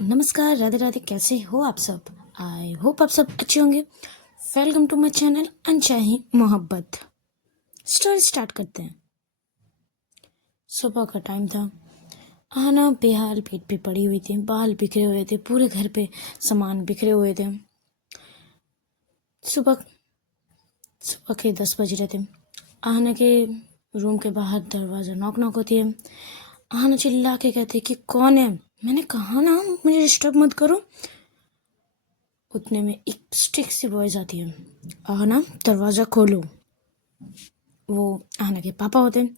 नमस्कार, राधे राधे। कैसे हो आप सब? आई होप आप सब अच्छे होंगे। वेलकम टू माई चैनल अनचाही मोहब्बत। स्टोरी स्टार्ट करते हैं। सुबह का टाइम था। आना बेहाल पेट पे पड़ी हुई थी, बाल बिखरे हुए थे, पूरे घर पे सामान बिखरे हुए थे। सुबह सुबह के 10 बज रहे थे। आना के रूम के बाहर दरवाज़ा नॉक नॉक होती है। आना चिल्ला के कहती कि कौन है? मैंने कहा ना मुझे डिस्टर्ब मत करो। उतने में एक स्ट्रिक्ट सी वॉइस आती है, आना दरवाज़ा खोलो। वो आना के पापा होते हैं।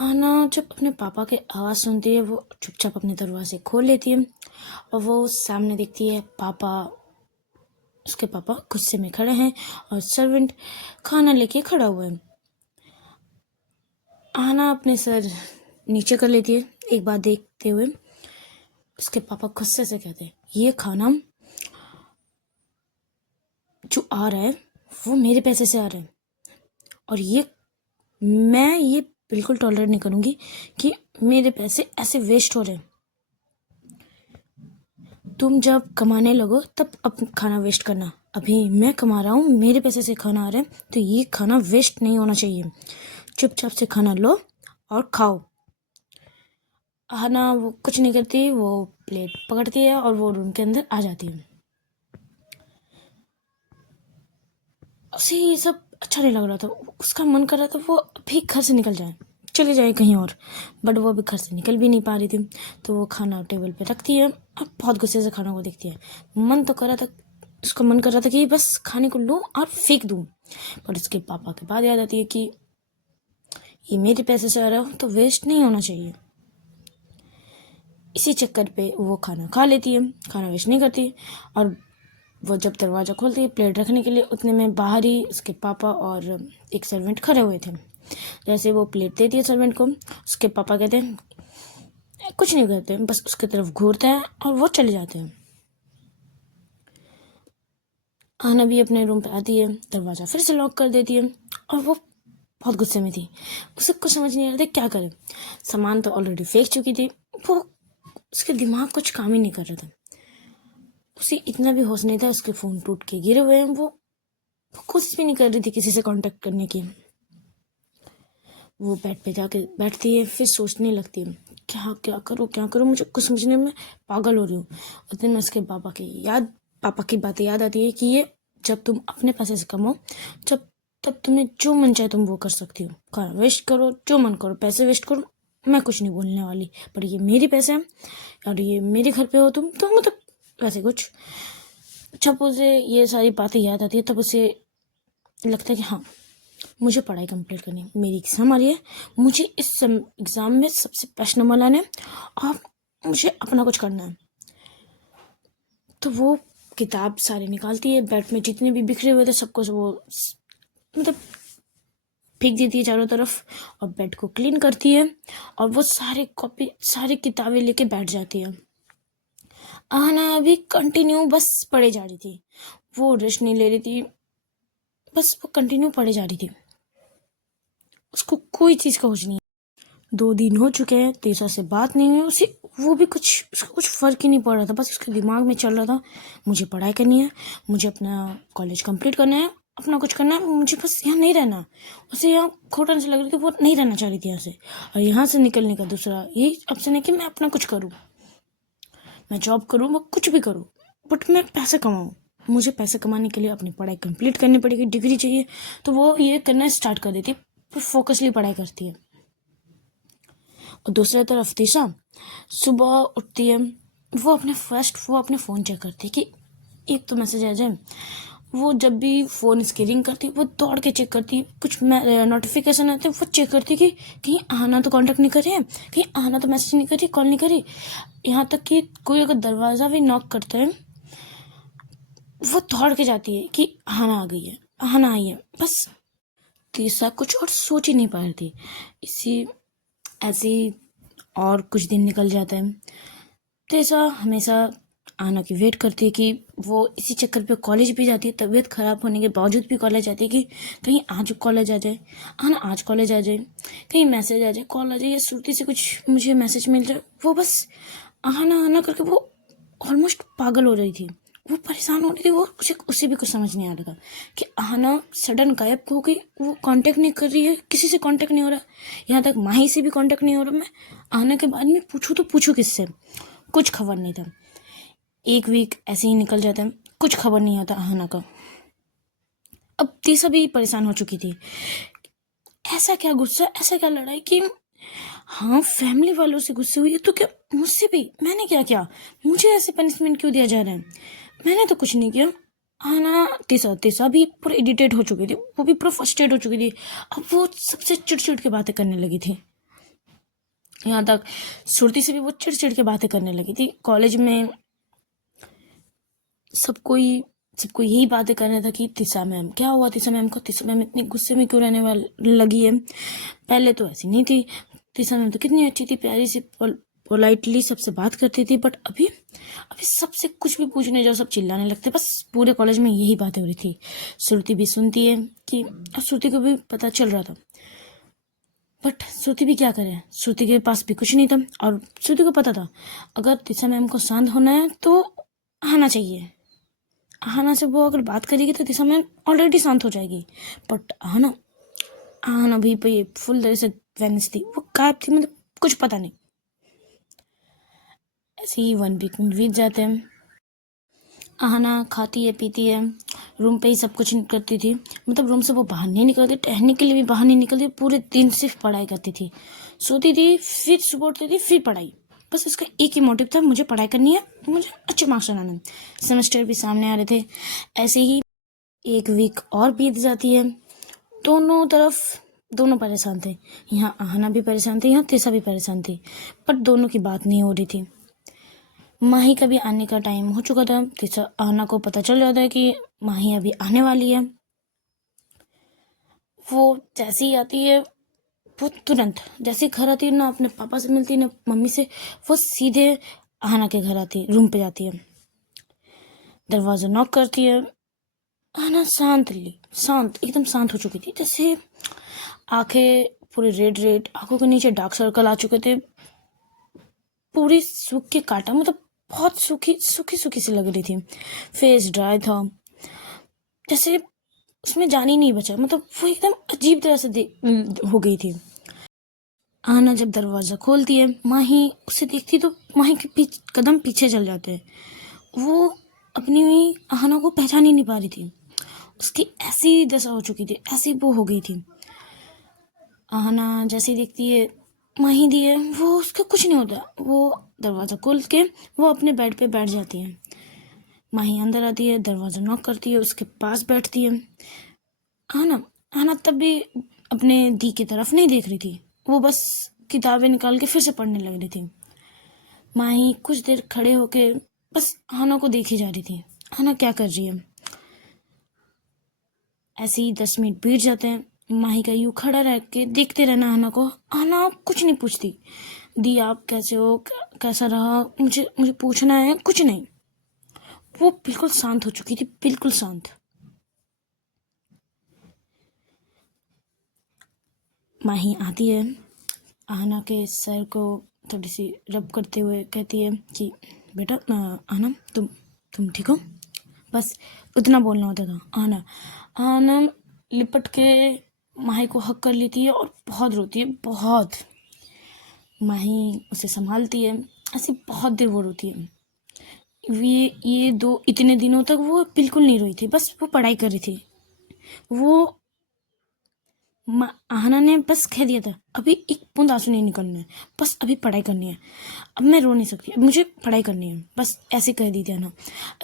आना जब अपने पापा के आवाज़ सुनती है वो चुपचाप अपने दरवाजे खोल लेती है और वो सामने देखती है उसके पापा गुस्से में खड़े हैं और सर्वेंट खाना लेके खड़ा हुआ है। आना अपने सर नीचे कर लेती है एक बार देखते हुए। उसके पापा गुस्से से कहते हैं, ये खाना जो आ रहा है वो मेरे पैसे से आ रहा है और मैं ये बिल्कुल टॉलरेट नहीं करूँगी कि मेरे पैसे ऐसे वेस्ट हो रहे हैं। तुम जब कमाने लगो तब अब खाना वेस्ट करना। अभी मैं कमा रहा हूँ, मेरे पैसे से खाना आ रहा है, तो ये खाना वेस्ट नहीं होना चाहिए। चुपचाप से खाना लो और खाओ। आना वो कुछ नहीं करती, वो प्लेट पकड़ती है और वो रूम के अंदर आ जाती है। उसे ये सब अच्छा नहीं लग रहा था। उसका मन कर रहा था वो अभी घर से निकल जाए, चले जाए कहीं और, बट वो अभी घर से निकल भी नहीं पा रही थी। तो वो खाना टेबल पे रखती है और बहुत गुस्से से खाना को देखती है। उसका मन कर रहा था कि बस खाने को लूँ और फेंक दूँ, पर उसके पापा की बात याद आती है कि ये मेरे पैसे से आ रहा हो तो वेस्ट नहीं होना चाहिए। इसी चक्कर पे वो खाना खा लेती है, खाना वेस्ट नहीं करती। और वो जब दरवाज़ा खोलती है प्लेट रखने के लिए, उतने में बाहर ही उसके पापा और एक सर्वेंट खड़े हुए थे। जैसे वो प्लेट देती है सर्वेंट को, उसके पापा कहते हैं कुछ नहीं करते, बस उसकी तरफ घूरते हैं और वो चले जाते हैं। आना भी अपने रूम पे आती है, दरवाज़ा फिर से लॉक कर देती है और वो बहुत गुस्से में थी। उसे कुछ समझ नहीं आ रहा था क्या करे। सामान तो ऑलरेडी फेंक चुकी थी, वो उसके दिमाग कुछ काम ही नहीं कर रहा था। उसे इतना भी होश नहीं था, उसके फ़ोन टूट के गिरे हुए हैं। वो कोशिश भी नहीं कर रही थी किसी से कांटेक्ट करने की। वो बेड पे जाके बैठती है, फिर सोचने लगती है क्या क्या करूँ, मुझे कुछ समझने में पागल हो रही हूँ। उस दिन उसके पापा की बातें याद आती है कि ये जब तुम अपने पैसे से कमाओ तब तुम्हें जो मन चाहे तुम वो कर सकती हो। खाना वेस्ट करो, जो मन करो, पैसे वेस्ट करो, मैं कुछ नहीं बोलने वाली, पर ये मेरे पैसे हैं और ये मेरे घर पे हो तुम, तो मतलब वैसे कुछ। जब उसे ये सारी बातें याद आती है तब उसे लगता है कि हाँ, मुझे पढ़ाई कंप्लीट करनी है, मेरी एग्ज़ाम आ रही है, मुझे इस एग्ज़ाम में सबसे बेस्ट नंबर लाने हैं और मुझे अपना कुछ करना है। तो वो किताब सारी निकालती है, बेड में जितने भी बिखरे हुए थे सबको वो मतलब फेंक देती है चारों तरफ और बेड को क्लीन करती है और वो सारी किताबें लेके बैठ जाती है। आना अभी कंटिन्यू बस पढ़े जा रही थी, वो रेस्ट नहीं ले रही थी, बस वो कंटिन्यू पढ़े जा रही थी। उसको कोई चीज़ का होश नहीं है। 2 दिन हो चुके हैं, तेजा से बात नहीं हुई। उसको कुछ फ़र्क ही नहीं पड़ रहा था। बस उसके दिमाग में चल रहा था मुझे पढ़ाई करनी है, मुझे अपना कॉलेज कंप्लीट करना है, अपना कुछ करना है, मुझे बस यहाँ नहीं रहना। उसे यहाँ घुटन से लग रही थी, वो नहीं रहना चाह रही थी यहाँ से। और यहाँ से निकलने का दूसरा यही ऑप्शन है कि मैं अपना कुछ करूँ, मैं जॉब करूँ, मैं कुछ भी करूँ, बट मैं पैसे कमाऊँ। मुझे पैसे कमाने के लिए अपनी पढ़ाई कंप्लीट करनी पड़ेगी, डिग्री चाहिए। तो वो ये करना स्टार्ट कर देती है, फिर फोकसली पढ़ाई करती है। और दूसरी तरफ दिशा सुबह उठती है, वो अपने फ़ोन चेक करती है कि एक तो मैसेज आ जाए। वो जब भी फ़ोन इसकी रिंग करती वो दौड़ के चेक करती, कुछ नोटिफिकेशन आते वो चेक करती कि कहीं आना तो कांटेक्ट नहीं कर रही है, कहीं आना तो मैसेज नहीं कर रही, कॉल नहीं करी। यहाँ तक कि कोई अगर दरवाज़ा भी नॉक करते हैं वो दौड़ के जाती है कि आना आ गई है, आना आई है। बस तीसरा कुछ और सोच ही नहीं पा रही थी। ऐसी और कुछ दिन निकल जाते हैं। तेजा हमेशा आना की वेट करती है कि वो इसी चक्कर पे कॉलेज भी जाती है, तबीयत ख़राब होने के बावजूद भी कॉलेज जाती है कि कहीं आज कॉलेज आ जाए, आना आज कॉलेज आ जाए, कहीं मैसेज आ जाए, कॉल आ जाए या श्रुति से कुछ मुझे मैसेज मिल जाए। वो बस आना आना करके वो ऑलमोस्ट पागल हो रही थी, वो परेशान हो रही थी। वो उसे भी कुछ समझ नहीं आ रहा था कि आना सडन गायब हो गई, वो कांटेक्ट नहीं कर रही है, किसी से कांटेक्ट नहीं हो रहा, यहाँ तक माही से भी कांटेक्ट नहीं हो रहा। मैं आना के बाद में पूछूं तो पूछूं किससे, कुछ खबर नहीं था। 1 वीक ऐसे ही निकल जाता है, कुछ खबर नहीं आता आना का। अब तीसा भी परेशान हो चुकी थी, ऐसा क्या गुस्सा, ऐसा क्या लड़ाई कि हाँ फैमिली वालों से गुस्से हुई है तो क्या मुझसे भी, मैंने क्या किया, मुझे ऐसे पनिशमेंट क्यों दिया जा रहा है, मैंने तो कुछ नहीं किया। आना तीसा भी पूरा इरिटेट हो चुकी थी, वो भी पूरा फ्रस्ट्रेट हो चुकी थी। अब वो सबसे चिड़चिड़ के बातें करने लगी थी, यहाँ तक सुरती से भी वो चिड़चिड़ के बातें करने लगी थी। कॉलेज में सबको यही बातें करना था कि तीसा मैम क्या हुआ, तीसा मैम को, तीसा मैम इतनी गुस्से में क्यों रहने वाली लगी है, पहले तो ऐसी नहीं थी। तीसा मैम तो कितनी अच्छी थी, प्यारी सी, पोलाइटली सबसे बात करती थी, बट अभी सबसे कुछ भी पूछने जाओ सब चिल्लाने लगते। बस पूरे कॉलेज में यही बातें हो रही थी। श्रुति भी सुनती है कि अब श्रुति को भी पता चल रहा था, बट श्रुति भी क्या करे, श्रुति के पास भी कुछ नहीं था। और श्रुति को पता था अगर तीसा मैम को शांत होना है तो आना चाहिए, आना से वो अगर बात करेगी तो तीसा मैम ऑलरेडी शांत हो जाएगी। बट आना भी फुल तरह से वैनिस थी, वो गायब थी, मतलब कुछ पता नहीं। ऐसे ही 1 वीक बीत जाते हैं। आना खाती है, पीती है, रूम पे ही सब कुछ करती थी, मतलब रूम से वो बाहर नहीं निकलती, टहलने के लिए भी बाहर नहीं निकलती, पूरे दिन सिर्फ पढ़ाई करती थी, सोती थी, फिर सुबह उठती थी, फिर पढ़ाई। बस उसका एक ही मोटिव था, मुझे पढ़ाई करनी है, मुझे अच्छे मार्क्स लाना है। सेमेस्टर भी सामने आ रहे थे। ऐसे ही 1 वीक और बीत जाती है। दोनों परेशान थे, यहाँ आहना भी परेशान थी, यहाँ तीसा भी परेशान थी, पर दोनों की बात नहीं हो रही थी। माही का भी आने का टाइम हो चुका था। तीसा आहना को पता चल जाता है कि माही अभी आने वाली है। वो जैसे ही आती है, वो तुरंत जैसे घर आती है, ना अपने पापा से मिलती है ना मम्मी से, वो सीधे आहना के घर आती है, रूम पे जाती है, दरवाजा नॉक करती है। आहना शांत एकदम शांत हो चुकी थी, जैसे आंखें पूरे रेड, आंखों के नीचे डार्क सर्कल आ चुके थे, पूरी सूख के काटा, मतलब बहुत सूखी सी लग रही थी। फेस ड्राई था, जैसे उसमें जान ही नहीं बचा, मतलब वो एकदम अजीब तरह से हो गई थी। आना जब दरवाजा खोलती है, माही उसे देखती तो माही के कदम पीछे चल जाते हैं। वो अपनी आहना को पहचान ही नहीं पा रही थी, उसकी ऐसी दशा हो चुकी थी, ऐसी वो हो गई थी। आहना जैसे ही देखती है माही दी है, वो उसका कुछ नहीं होता, वो दरवाजा खोल के वो अपने बेड पे बैठ जाती है। माही अंदर आती है, दरवाजा नॉक करती है, उसके पास बैठती है। आना तब भी अपने दी की तरफ नहीं देख रही थी, वो बस किताबें निकाल के फिर से पढ़ने लग रही थी। माही कुछ देर खड़े होके बस आना को देखी जा रही थी, आना क्या कर रही है। ऐसे ही 10 मिनट बीत जाते हैं। माही का यूं खड़ा रह के देखते रहना आना को। आना कुछ नहीं पूछती, दी आप कैसे हो, कैसा रहा, मुझे पूछना है, कुछ नहीं। वो बिल्कुल शांत हो चुकी थी, बिल्कुल शांत। माही आती है, आहना के सर को थोड़ी सी रब करते हुए कहती है कि बेटा आहना तुम ठीक हो, बस उतना बोलना होता था। आहना लिपट के माही को हक कर लेती है और बहुत रोती है, बहुत। माही उसे संभालती है, ऐसे बहुत देर वो रोती है। ये इतने दिनों तक वो बिल्कुल नहीं रोई थी, बस वो पढ़ाई कर रही थी। वो आहना ने बस कह दिया था अभी एक बूंद आंसू नहीं निकलना है, बस अभी पढ़ाई करनी है, अब मैं रो नहीं सकती, अब मुझे पढ़ाई करनी है, बस ऐसे कह दी थी आहना।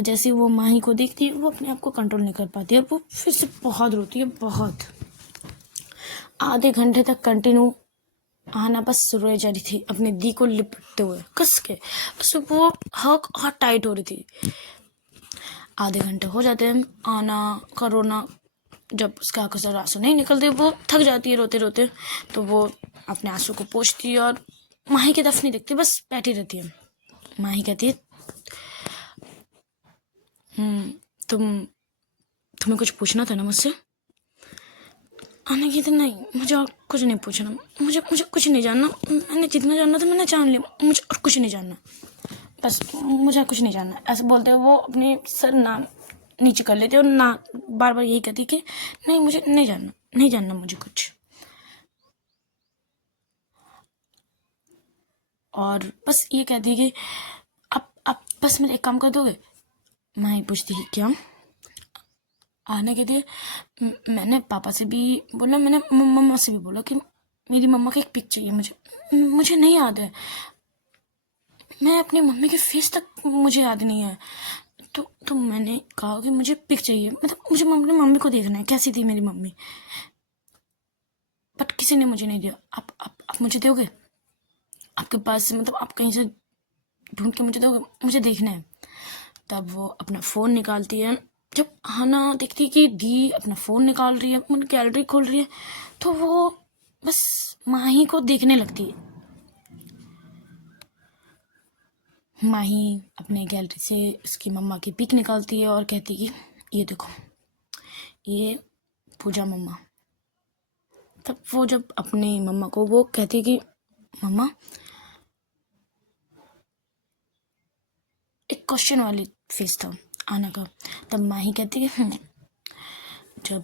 जैसे वो माही को देखती है, वो अपने आप को कंट्रोल नहीं कर पाती है, वो फिर से बहुत रोती है, बहुत। आधे घंटे तक कंटिन्यू आहना बस रोए जा रही थी, अपने दी को लिपटते हुए कस के, बस वो हक और टाइट हो रही थी। आधे घंटे हो जाते हैं, आना का रोना, जब उसका आंखों से आंसू नहीं निकलते, वो थक जाती है रोते रोते, तो वो अपने आंसू को पोंछती है और माही की तरफ नहीं देखती, बस बैठी रहती है। माही कहती है तुम्हें कुछ पूछना था ना मुझसे। आना की तो नहीं, मुझे और कुछ नहीं पूछना, मुझे कुछ नहीं जानना, मैंने जितना जानना था मैंने जान लिया, मुझे और कुछ नहीं जानना। बस मुझे कुछ नहीं जानना, ऐसे बोलते हुए वो अपने सर ना नीचे कर लेते और ना बार बार यही कहती कि नहीं मुझे नहीं जानना, नहीं जानना मुझे कुछ। और बस ये कहती कि आप बस मेरे एक काम कर दोगे। मैं पूछती कि क्या। आने के लिए मैंने पापा से भी बोला, मैंने मम्मा से भी बोला कि मेरी मम्मा की एक पिक चाहिए मुझे नहीं याद है, मैं अपनी मम्मी की फेस तक मुझे याद नहीं है। तो मैंने कहा कि मुझे पिक चाहिए, मतलब मुझे अपनी मम्मी को देखना है कैसी थी मेरी मम्मी। बट किसी ने मुझे नहीं दिया। आप मुझे दोगे, आपके पास से मतलब आप कहीं से ढूंढ के मुझे दोगे, मुझे देखना है। तब वो अपना फ़ोन निकालती है। जब हाना देखती है कि दी अपना फ़ोन निकाल रही है, मतलब गैलरी खोल रही है, तो वो बस माही को देखने लगती है। माही अपने गैलरी से उसकी मम्मा की पिक निकालती है और कहती कि ये देखो, ये पूजा मम्मा। तब वो जब अपनी मम्मा को वो कहती कि मम्मा, एक क्वेश्चन वाली फेस था आना का। तब माही कहती कि जब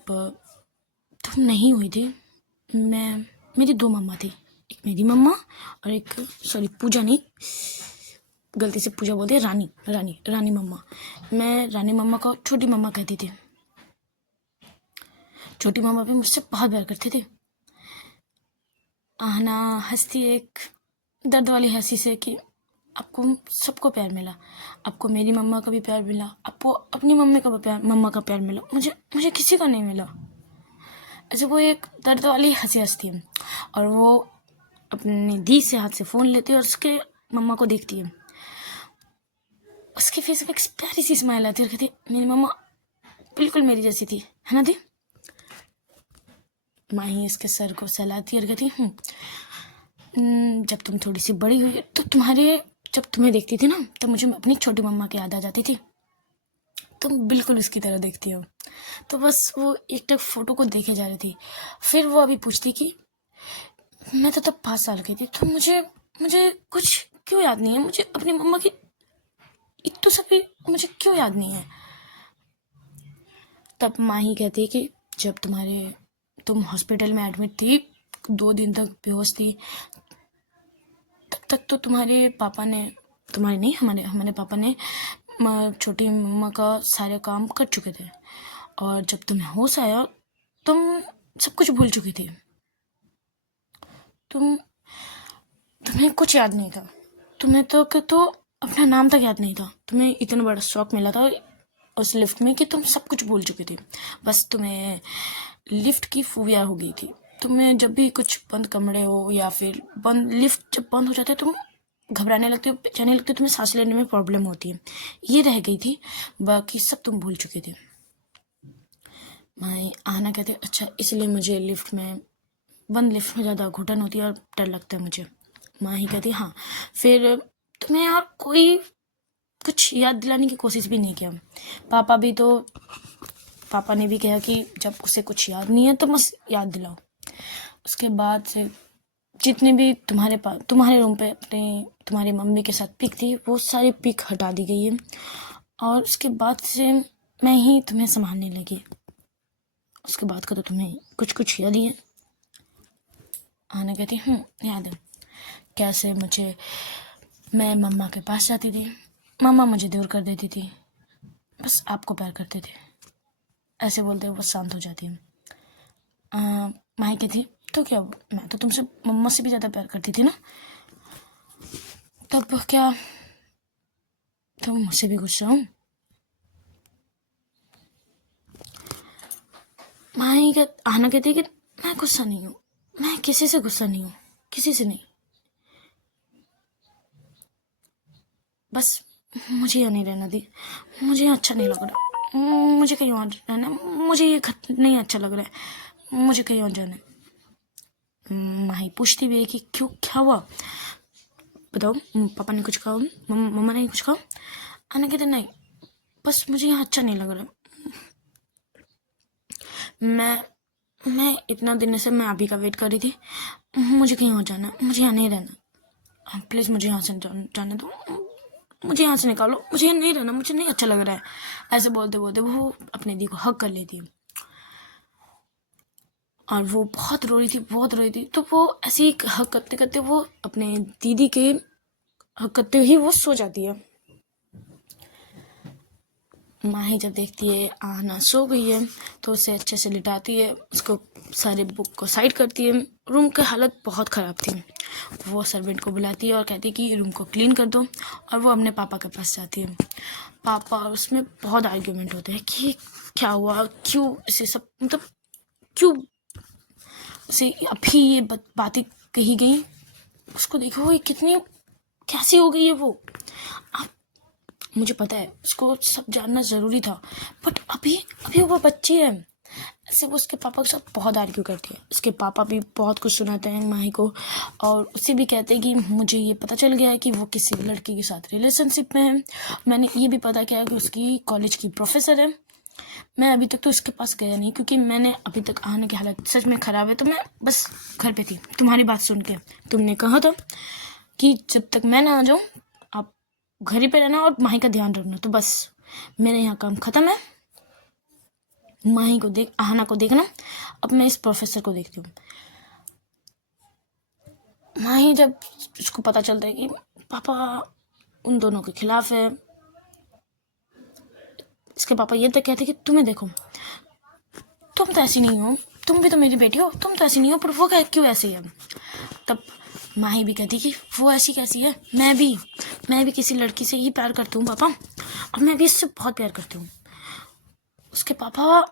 तुम नहीं हुई थी, मेरी दो मम्मा थी, एक मेरी मम्मा और एक, सॉरी पूजा नहीं, गलती से पूजा बोलती है, रानी मम्मा। मैं रानी मम्मा को छोटी मम्मा कहती थी। छोटी मम्मा भी मुझसे बहुत प्यार करते थे। आहना हंसती एक दर्द वाली हंसी से कि आपको सबको प्यार मिला, आपको मेरी मम्मा का भी प्यार मिला, आपको अपनी मम्मी का भी प्यार, मम्मा का प्यार मिला, मुझे किसी का नहीं मिला। ऐसे वो एक दर्द वाली हंसी हंसती है और वो अपनी दी से हाथ से फ़ोन लेती है और उसके मम्मा को देखती है। उसके फेस में एक प्यारी सी स्माइल आती है और कहती मेरी मम्मा बिल्कुल मेरी जैसी थी, है ना दी। माही इसके सर को सहलाती है और कहती जब तुम थोड़ी सी बड़ी हुई तो जब तुम्हें देखती थी ना, तब मुझे अपनी छोटी मम्मा की याद आ जाती थी, तुम बिल्कुल उसकी तरह देखती हो। तो बस वो एक टक फोटो को देखे जा रही थी। फिर वो अभी पूछती कि मैं तो तब 5 साल की थी, तो मुझे कुछ क्यों याद नहीं है, मुझे अपनी मम्मा की इतना सब भी मुझे क्यों याद नहीं है। तब माही कहती है कि जब तुम हॉस्पिटल में एडमिट थी, 2 दिन तक बेहोश थी, तब तक तो तुम्हारे पापा ने, तुम्हारे नहीं, हमारे पापा ने छोटी मम्मा का सारे काम कर चुके थे। और जब तुम्हें होश आया, तुम सब कुछ भूल चुकी थी। तुम्हें कुछ याद नहीं था। तुम्हें तो अपना नाम तक याद नहीं था। तुम्हें इतना बड़ा शौक मिला था उस लिफ्ट में कि तुम सब कुछ भूल चुके थे। बस तुम्हें लिफ्ट की फोबिया हो गई थी। तुम्हें जब भी कुछ बंद कमरे हो या फिर लिफ्ट जब बंद हो जाते तुम घबराने लगते हो, बेचैनी लगती, तुम्हें सांस लेने में प्रॉब्लम होती है। ये रह गई थी, बाकी सब तुम भूल चुके थे। मैं आना कहते अच्छा, इसलिए मुझे बंद लिफ्ट में ज़्यादा घुटन होती है और डर लगता है मुझे। माँ ही कहती हाँ। फिर तुम्हें यार कोई कुछ याद दिलाने की कोशिश भी नहीं किया। पापा ने भी कहा कि जब उसे कुछ याद नहीं है तो बस याद दिलाओ। उसके बाद से जितने भी तुम्हारे रूम पे तुम्हारी मम्मी के साथ पिक थी, वो सारी पिक हटा दी गई है। और उसके बाद से मैं ही तुम्हें संभालने लगी। उसके बाद का तो तुम्हें कुछ याद ही है। आना कहती याद है कैसे मैं मम्मा के पास जाती थी, मम्मा मुझे दूर कर देती थी, बस आपको प्यार करते थे। ऐसे बोलते हुए बस शांत हो जाती है। माही कहती तो क्या, मैं तो तुमसे मम्मा से भी ज़्यादा प्यार करती थी ना, तब क्या तुम मुझसे भी गुस्सा हो। माही आना कहती कि मैं गुस्सा नहीं हूँ, मैं किसी से गुस्सा नहीं हूँ, किसी से नहीं, बस मुझे यहाँ नहीं रहना दी, मुझे यहाँ अच्छा नहीं लग रहा, मुझे कहीं और रहना, मुझे ये घर नहीं अच्छा लग रहा है, मुझे कहीं और जाना है। माही पूछती भी है कि क्यों, क्या हुआ, बताओ, पापा ने कुछ कहा, मम्मा ने कुछ कहा। आना कहते नहीं, बस मुझे यहाँ अच्छा नहीं लग रहा। मैं इतना दिन से मैं अभी का वेट कर रही थी, मुझे कहीं और जाना, मुझे यहाँ नहीं रहना, प्लीज़ मुझे यहाँ से जाने दो, मुझे यहाँ से निकालो, मुझे नहीं रहना, मुझे नहीं अच्छा लग रहा है। ऐसे बोलते बोलते वो अपने दी को हक कर लेती है और वो बहुत रो रही थी, बहुत रो रही थी। तो वो ऐसे ही हक करते करते वो अपने दीदी के हक करते ही वो सो जाती है। माही जब देखती है आहना सो गई है तो उसे अच्छे से लिटाती है, उसको सारे बुक को साइड करती है। रूम की हालत बहुत ख़राब थी। वो सर्वेंट को बुलाती है और कहती है कि रूम को क्लीन कर दो, और वो अपने पापा के पास जाती है। पापा और उसमें बहुत आर्ग्यूमेंट होते हैं कि क्या हुआ, क्यों इसे सब, मतलब क्यों उसे अभी ये बातें कही गई। उसको देखो वो कितनी कैसी हो गई है वो। मुझे पता है उसको सब जानना ज़रूरी था, बट अभी अभी वो बच्ची है। ऐसे वो उसके पापा के साथ बहुत आर्ग्यू करती है। उसके पापा भी बहुत कुछ सुनाते हैं माही को, और उसे भी कहते हैं कि मुझे ये पता चल गया है कि वो किसी लड़की के साथ रिलेशनशिप में है। मैंने ये भी पता किया कि उसकी कॉलेज की प्रोफेसर है। मैं अभी तक तो उसके पास गया नहीं, क्योंकि मैंने अभी तक आने की हालत सच में ख़राब है, तो मैं बस घर पे थी तुम्हारी बात सुन के। तुमने कहा था कि जब तक मैं ना आ जाऊँ आप घर ही पे रहना और माही का ध्यान रखना, तो बस मेरे यहाँ काम ख़त्म है। माही को देख, आहना को देखना, अब मैं इस प्रोफेसर को देखती हूँ। माही जब उसको पता चलता है कि पापा उन दोनों के खिलाफ है, इसके पापा ये तक कहते कि तुम्हें देखो, तुम तो ऐसी नहीं हो, तुम भी तो मेरी बेटी हो, तुम तो ऐसी नहीं हो, पर वो क्यों ऐसी है। तब माही भी कहती कि वो ऐसी कैसी है, मैं भी किसी लड़की से ही प्यार करती हूँ पापा, और मैं भी इससे बहुत प्यार करती हूँ। उसके पापा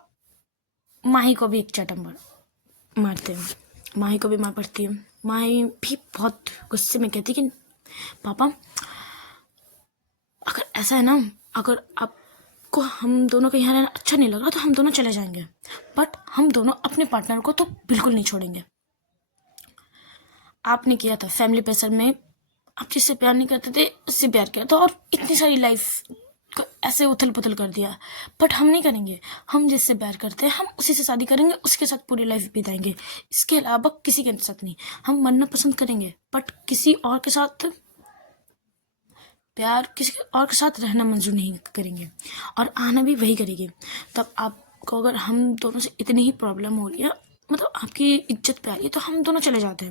माही को भी एक चटम मारते हैं, माही को भी मार पड़ती है। माही भी बहुत गुस्से में कहती कि पापा अगर ऐसा है ना, अगर आपको हम दोनों का यहाँ रहना अच्छा नहीं लग रहा तो हम दोनों चले जाएंगे, बट हम दोनों अपने पार्टनर को तो बिल्कुल नहीं छोड़ेंगे। आपने किया था फैमिली प्रेशर में, आप जिससे प्यार नहीं करते थे उससे प्यार किया था, और इतनी सारी लाइफ को ऐसे उथल पुथल कर दिया। बट हम नहीं करेंगे, हम जिससे प्यार करते हैं हम उसी से शादी करेंगे, उसके साथ पूरी लाइफ बिताएंगे, इसके अलावा किसी के साथ नहीं। हम मरना पसंद करेंगे, बट किसी और के साथ प्यार, किसी और के साथ रहना मंजूर नहीं करेंगे, और आना भी वही करेगी। तब आपको अगर हम दोनों से इतनी ही प्रॉब्लम हो रही है, मतलब आपकी इज्जत पे आ रही है, तो हम दोनों चले जाते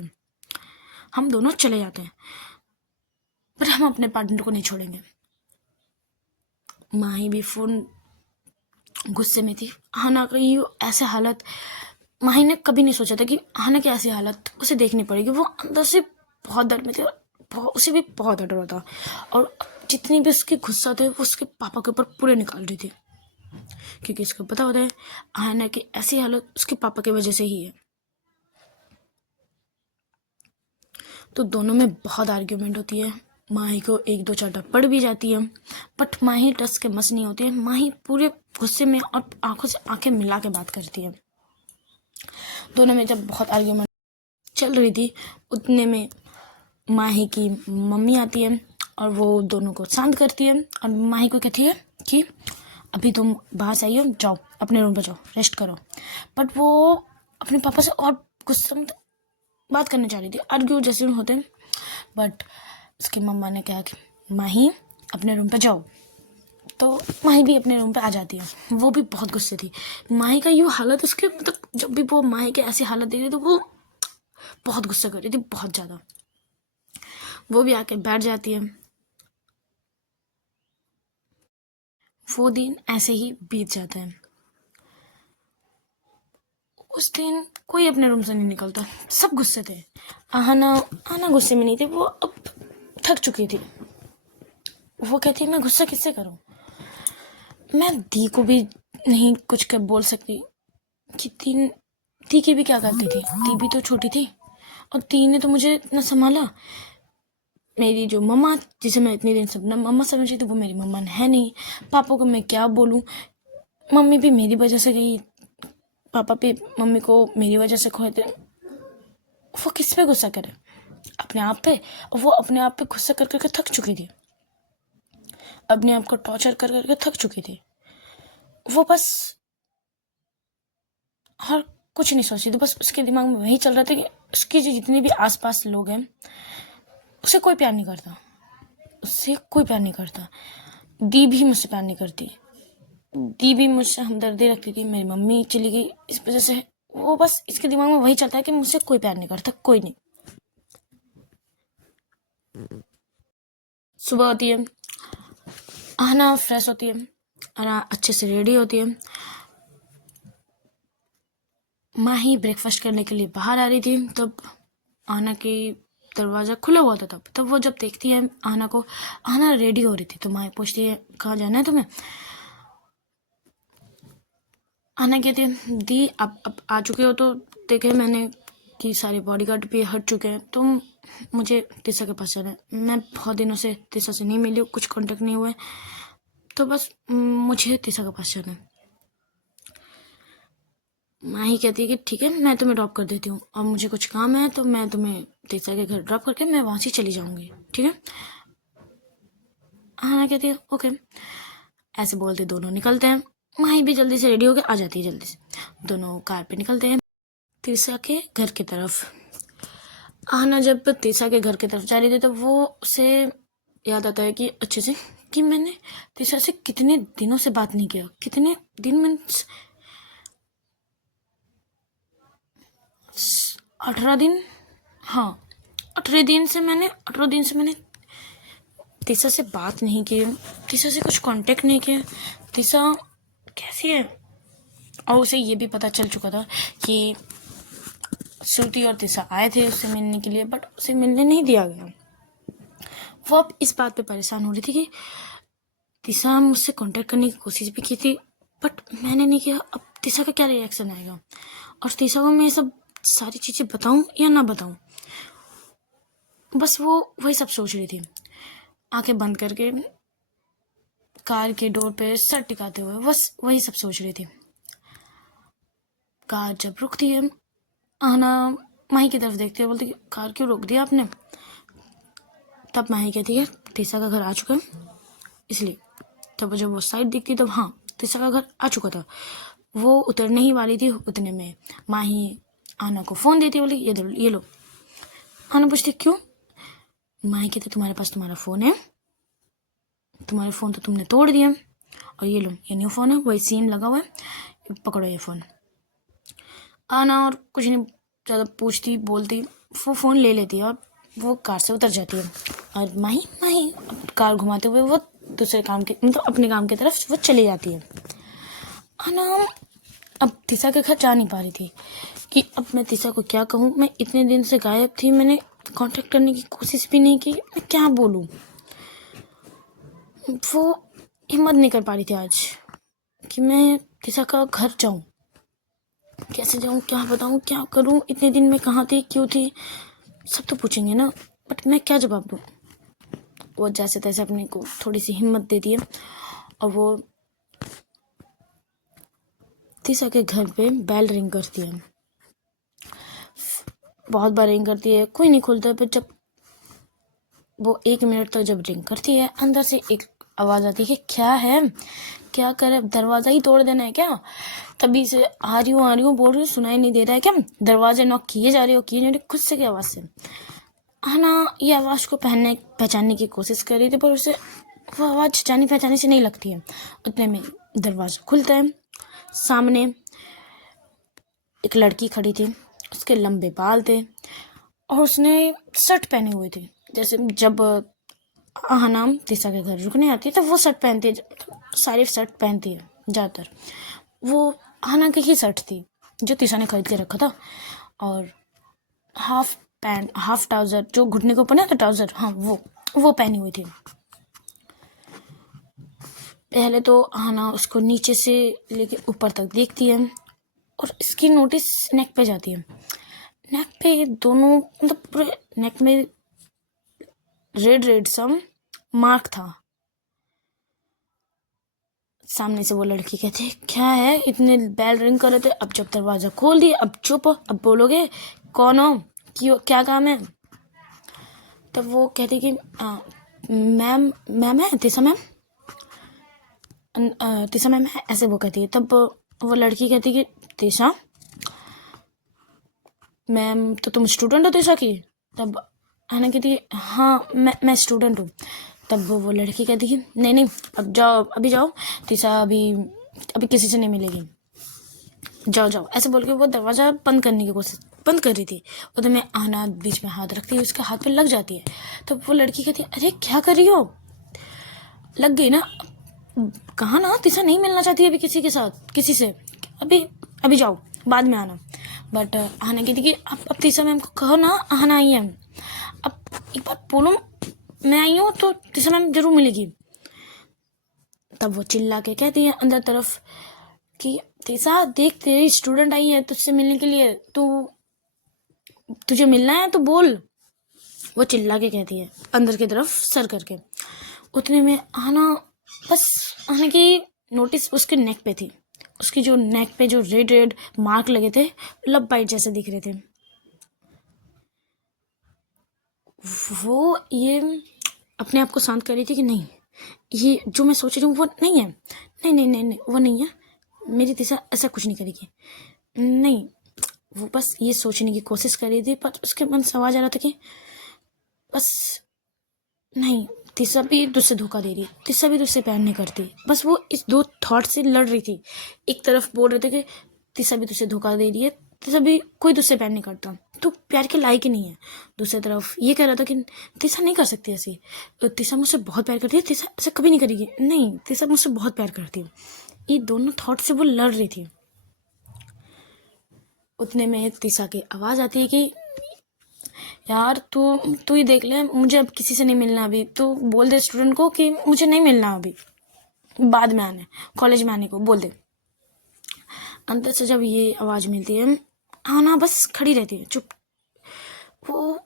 हैं, पर हम अपने पार्टनर को नहीं छोड़ेंगे। माही भी फोन गुस्से में थी। आहना की ऐसे हालत, माही ने कभी नहीं सोचा था कि आहना की ऐसी हालत उसे देखनी पड़ेगी। वो अंदर से बहुत दर्द में थी, और उसे भी बहुत डर था, और जितनी भी उसके गुस्सा थे वो उसके पापा के ऊपर पूरे निकाल रही थी, क्योंकि उसको पता होता है आहना की ऐसी हालत उसके पापा की वजह से ही है। तो दोनों में बहुत आर्ग्यूमेंट होती है। माही को एक दो चाटा पड़ भी जाती है, बट माही टस के मस नहीं होती है। माही पूरे गुस्से में और आंखों से आंखें मिला के बात करती है। दोनों में जब बहुत आर्ग्यूमेंट चल रही थी, उतने में माही की मम्मी आती है और वो दोनों को शांत करती है, और माही को कहती है कि अभी तुम बाहर से आई हो, जाओ अपने रूम पर जाओ, रेस्ट करो। बट वो अपने पापा से और गुस्से में बात करने जा रही थी, आर्ग्यू जैसे होते हैं। बट उसकी मम्मा ने कहा कि माही अपने रूम पे जाओ, तो माही भी अपने रूम पे आ जाती है। वो भी बहुत गुस्से थी। माही का यूँ हालत, उसके मतलब जब भी वो माही के ऐसी हालत देख रही तो वो बहुत गुस्सा कर रही थी, बहुत ज़्यादा। वो भी आके बैठ जाती है। वो दिन ऐसे ही बीत जाता है। उस दिन कोई अपने रूम से नहीं निकलता, सब गुस्से थे। आना गुस्से में नहीं थी, वो अब थक चुकी थी। वो कहती मैं गुस्सा किससे करूं, मैं दी को भी नहीं कुछ कर बोल सकती कि दी की भी क्या करती थी, दी भी तो छोटी थी, और दी ने तो मुझे इतना संभाला। मेरी जो मम्मा, जिसे मैं इतने दिन से अपना मम्मा समझी थी, वो मेरी मम्मा है नहीं। पापा को मैं क्या बोलूं, मम्मी भी मेरी वजह से गई, पापा भी मम्मी को मेरी वजह से खोए थे। वो किस पे गुस्सा करे, अपने आप पे। और वो अपने आप पे गुस्सा कर करके थक चुकी थी, अपने आप को टॉर्चर कर करके थक चुकी थी। वो बस और कुछ नहीं सोच रही थी, बस उसके दिमाग में वही चल रहा था कि उसके जो जितने भी आसपास लोग हैं उसे कोई प्यार नहीं करता, उससे कोई प्यार नहीं करता। दी भी मुझसे प्यार नहीं करती। दी भी मुझसे हमदर्दी रखती थी। मेरी मम्मी चली गई इस वजह से। वो बस इसके दिमाग में वही चलता है कि मुझसे कोई प्यार नहीं करता, कोई नहीं। सुबह होती है, आना फ्रेश होती है, आना अच्छे से रेडी होती है। माँ ही ब्रेकफास्ट करने के लिए बाहर आ रही थी, तब आना की दरवाज़ा खुला हुआ था। तब वो जब देखती है आना को, आना रेडी हो रही थी, तो माँ पूछती है कहाँ जाना है तुम्हें। आना कहती है दी अब आ चुके हो तो देखे मैंने कि सारे बॉडीगार्ड भी हट चुके हैं, तुम मुझे तिशा के पास जाना है। मैं बहुत दिनों से तिशा से नहीं मिली हूँ, कुछ कांटेक्ट नहीं हुआ है, तो बस मुझे तिशा के पास जाना है। माँ ही कहती है कि ठीक है, मैं तुम्हें ड्रॉप कर देती हूँ, और मुझे कुछ काम है तो मैं तुम्हें तिशा के घर ड्रॉप करके मैं वहाँ से चली जाऊँगी, ठीक है। आना कहती है ओके। ऐसे बोलते दोनों निकलते हैं। माही भी जल्दी से रेडी होकर आ जाती है। जल्दी से दोनों कार पे निकलते हैं तिशा के घर की तरफ। आना जब तिशा के घर की तरफ जा रही थी, तो वो उसे याद आता है कि अच्छे से कि मैंने तिशा से कितने दिनों से बात नहीं किया। कितने दिन, मीन्स 18 दिन। हाँ, 18 दिन से मैंने तिशा से बात नहीं की, तिशा से कुछ कांटेक्ट नहीं किया। तिशा कैसी है। और उसे ये भी पता चल चुका था कि श्रुति और तिशा आए थे उससे मिलने के लिए, बट उसे मिलने नहीं दिया गया। वो अब इस बात पे परेशान हो रही थी कि तिशा मुझसे कांटेक्ट करने की कोशिश भी की थी, बट मैंने नहीं किया। अब तिशा का क्या रिएक्शन आएगा, और तिशा को मैं ये सब सारी चीज़ें बताऊं या ना बताऊं। बस वो वही सब सोच रही थी, आंखें बंद करके कार के डोर पे सर टिकाते हुए बस वही सब सोच रही थी। कार जब रुकती है, आना माही की तरफ देखती है, बोलती है कार क्यों रोक दिया आपने। तब माही कहती है तिशा का घर आ चुका है इसलिए। तब जब वो साइड दिखती तब हाँ, तिशा का घर आ चुका था। वो उतरने ही वाली थी, उतने में माही आना को फ़ोन देती, बोली ये लो। आना पूछती क्यों। माही कहती तुम्हारे पास तुम्हारा फ़ोन है, तुम्हारे फ़ोन तो तुमने तोड़ दिया, और ये लो ये न्यू फ़ोन है, वही सीम लगा हुआ है, पकड़ो ये फ़ोन। आना और कुछ नहीं ज़्यादा पूछती बोलती, वो फ़ोन ले लेती है और वो कार से उतर जाती है। और माही कार घुमाते हुए वो दूसरे काम के मतलब अपने काम की तरफ वो चली जाती है। आना अब तिशा के घर जा नहीं पा रही थी कि अब मैं तिशा को क्या कहूँ। मैं इतने दिन से गायब थी, मैंने कांटेक्ट करने की कोशिश भी नहीं की, मैं क्या बोलूँ। वो हिम्मत नहीं कर पा रही थी आज कि मैं तिशा का घर जाऊँ। कैसे जाऊँ, क्या बताऊँ, क्या करूँ, इतने दिन में कहाँ थी, क्यों थी, सब तो पूछेंगे ना, बट मैं क्या जवाब दूँ। वो जैसे तैसे अपने को थोड़ी सी हिम्मत देती है और वो तिशा के घर पे बेल रिंग करती है। बहुत बार रिंग करती है, कोई नहीं खुलता। पर जब वो 1 मिनट तक जब रिंग करती है, अंदर से एक आवाज़ आती है कि क्या है, क्या करे, दरवाज़ा ही तोड़ देना है क्या। तभी से आ रही हूँ बोल रही हूँ, सुनाई नहीं दे रहा है क्या, दरवाजे नॉक किए जा रही हो, किए नहीं रही, खुद से की आवाज़ से। आना ये आवाज़ को पहचानने की कोशिश कर रही थी, पर उसे वो आवाज़ जानी पहचानी से नहीं लगती है। उतने में दरवाज़ा खुलता है। सामने एक लड़की खड़ी थी, उसके लंबे बाल थे और उसने शर्ट पहने हुए थे। जैसे जब आना तिशा के घर रुकने आती है तो वो शर्ट पहनती है, सारी शर्ट पहनती है ज़्यादातर। वो आना की ही शर्ट थी जो तिशा ने खरीद के रखा था, और हाफ पैंट, हाफ ट्राउज़र जो घुटने के ऊपर ना, तो ट्राउज़र, हाँ वो पहनी हुई थी। पहले तो आना उसको नीचे से लेके ऊपर तक देखती है और इसकी नोटिस नेक पे जाती है। नेक पे दोनों मतलब पूरे नेक में रेड सा मार्क था। सामने से वो लड़की कहती है क्या है, इतने बेल रिंग कर रहे थे, अब जब दरवाज़ा खोल दिए अब चुप, अब बोलोगे कौन हो, क्या काम है। तब वो कहती कि मैम है तिशा मैम, तिशा मैम है, ऐसे वो कहती है। तब वो लड़की कहती कि तिशा मैम, तो तुम स्टूडेंट हो तिशा की। तब आना कहती हाँ मैं स्टूडेंट हूँ। तब वो लड़की कहती कि नहीं नहीं अब जाओ, अभी जाओ, तीसा अभी किसी से नहीं मिलेगी, जाओ जाओ, ऐसे बोल के वो दरवाजा बंद कर रही थी। उधर में आना बीच में हाथ रखती है, उसके हाथ पे लग जाती है। तो वो लड़की कहती है अरे क्या कर रही हो, लग गई ना, कहा ना तीसा नहीं मिलना चाहती अभी किसी के साथ, किसी से, अभी जाओ, बाद में आना। बट आना कहती कि अब तीसा मैम को कहो ना आना आई है, अब एक बार बोलो मैं आई हूँ तो तीसा मैम जरूर मिलेगी। तब वो चिल्ला के कहती है अंदर तरफ कि तीसा देख तेरी स्टूडेंट आई है तुझसे मिलने के लिए, तुझे मिलना है तो बोल। वो चिल्ला के कहती है अंदर की तरफ सर करके। उतने में आना की नोटिस उसके नेक पे थी, उसकी जो नेक पे जो रेड मार्क लगे थे, लब बाइट जैसे दिख रहे थे। वो ये अपने आप को शांत कर रही थी कि नहीं, ये जो मैं सोच रही हूँ वो नहीं है, नहीं वो नहीं है, मेरी तीसा ऐसा कुछ नहीं करेगी, नहीं। वो बस ये सोचने की कोशिश कर रही थी, पर उसके मन से आवाज आ रहा था कि बस नहीं, तीसा भी तुझसे धोखा दे रही, तीसा भी तुझसे प्यार नहीं करती। बस वो इस दो थॉट से लड़ रही थी। एक तरफ बोल रहे थे कि तीसा भी तुझसे धोखा दे रही है, तीसा भी कोई तुझसे प्यार नहीं करता, तो प्यार के लायक ही नहीं है। दूसरी तरफ ये कह रहा था कि तीसा नहीं कर सकती ऐसी, तीसा मुझसे बहुत प्यार करती है, तीसा ऐसे कभी नहीं करेगी, नहीं तीसा मुझसे बहुत प्यार करती है। ये दोनों थॉट से वो लड़ रही थी। उतने में तीसा की आवाज आती है कि यार तू ही देख ले, मुझे अब किसी से नहीं मिलना, अभी तो बोल दे स्टूडेंट को कि मुझे नहीं मिलना, अभी बाद में आने, कॉलेज में आने को बोल दे। अंदर से जब ये आवाज मिलती है, आना बस खड़ी रहती है चुप, वो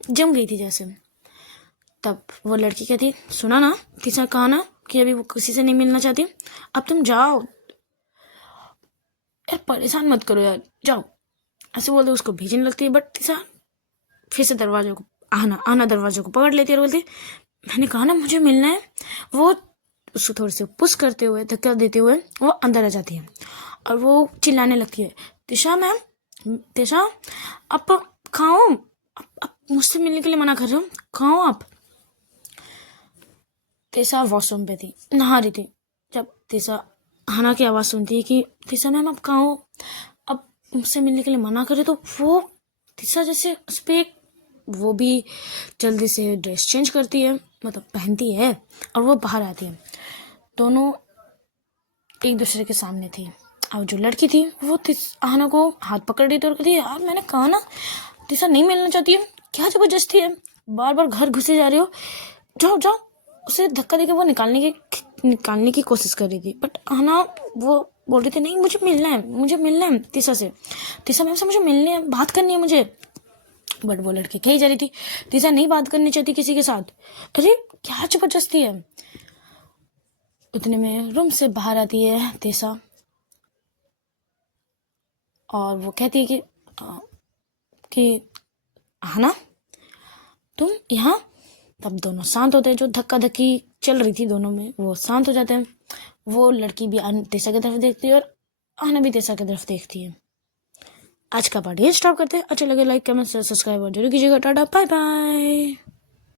जम गई थी जैसे। तब वो लड़की कहती सुना ना, तीसा कहा ना कि अभी वो किसी से नहीं मिलना चाहती, अब तुम जाओ यार, परेशान मत करो यार, जाओ, ऐसे बोलते उसको भेजने लगती है। बट तीसा फिर से आना दरवाजे को पकड़ लेती है और बोलती मैंने कहा ना मुझे मिलना है। वो उसको थोड़ी सी पुश करते हुए, धक्का देते हुए वो अंदर आ जाती है और वो चिल्लाने लगती है तीसा मैम, तीसा आप खाओ, आप मुझसे मिलने के लिए मना कर रहे हो, खाओ आप। तीसा वॉशरूम पे थी, नहा रही थी। जब तीसा हाना की आवाज़ सुनती है कि तीसा मैम आप कहाँ हो, अब मुझसे मिलने के लिए मना करे, तो वो तीसा जैसे उस पर वो भी जल्दी से ड्रेस चेंज करती है, मतलब पहनती है, और वो बाहर आती है। दोनों एक दूसरे के सामने थी और जो लड़की थी वो आना को हाथ पकड़ रही थी और कहती है यार मैंने कहा ना तीसा नहीं मिलना चाहती है, क्या जबरदस्ती है, बार बार घर घुसे जा रहे हो, जाओ जाओ। उसे धक्का देकर वो निकालने की कोशिश कर रही थी। बट आना वो बोल रही थी नहीं मुझे मिलना है तीसा मैम से मुझे मिलने है, बात करनी है मुझे। बट वो लड़की कही जा रही थी तीसा नहीं बात करनी चाहती किसी के साथ, अरे क्या जबरदस्ती है। उतने में रूम से बाहर आती है तीसा और वो कहती है कि हाना तुम यहाँ। तब दोनों शांत होते हैं, जो धक्का धक्की चल रही थी दोनों में वो शांत हो जाते हैं। वो लड़की भी तीसा की तरफ देखती है और आना भी तीसा की तरफ देखती है। आज का पार्ट ये स्टॉप करते हैं। अच्छा लगे लाइक कमेंट सब्सक्राइब जरूर कीजिएगा। Tata bye bye.